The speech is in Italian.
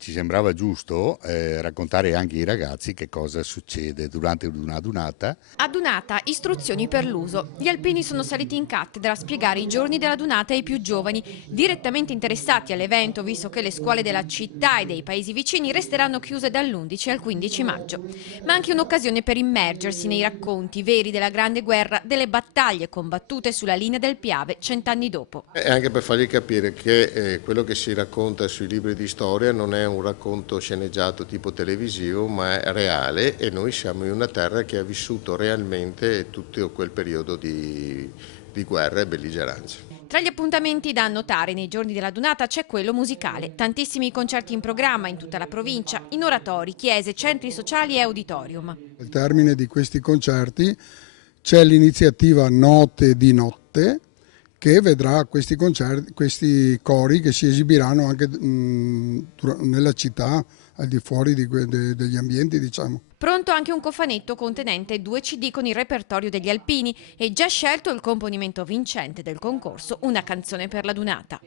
Ci sembrava giusto raccontare anche ai ragazzi che cosa succede durante una dunata. A Dunata, istruzioni per l'uso. Gli alpini sono saliti in cattedra a spiegare i giorni della Dunata ai più giovani, direttamente interessati all'evento, visto che le scuole della città e dei paesi vicini resteranno chiuse dall'11 al 15 maggio. Ma anche un'occasione per immergersi nei racconti veri della Grande Guerra, delle battaglie combattute sulla linea del Piave 100 anni dopo. E anche per fargli capire che quello che si racconta sui libri di storia non è un racconto sceneggiato tipo televisivo, ma è reale e noi siamo in una terra che ha vissuto realmente tutto quel periodo di guerra e belligeranza. Tra gli appuntamenti da annotare nei giorni della Dunata c'è quello musicale. Tantissimi concerti in programma in tutta la provincia, in oratori, chiese, centri sociali e auditorium. Al termine di questi concerti c'è l'iniziativa Note di Notte, che vedrà questi cori che si esibiranno anche nella città, al di fuori degli ambienti, diciamo. Pronto anche un cofanetto contenente 2 CD con il repertorio degli alpini e già scelto il componimento vincente del concorso, una canzone per la Dunata.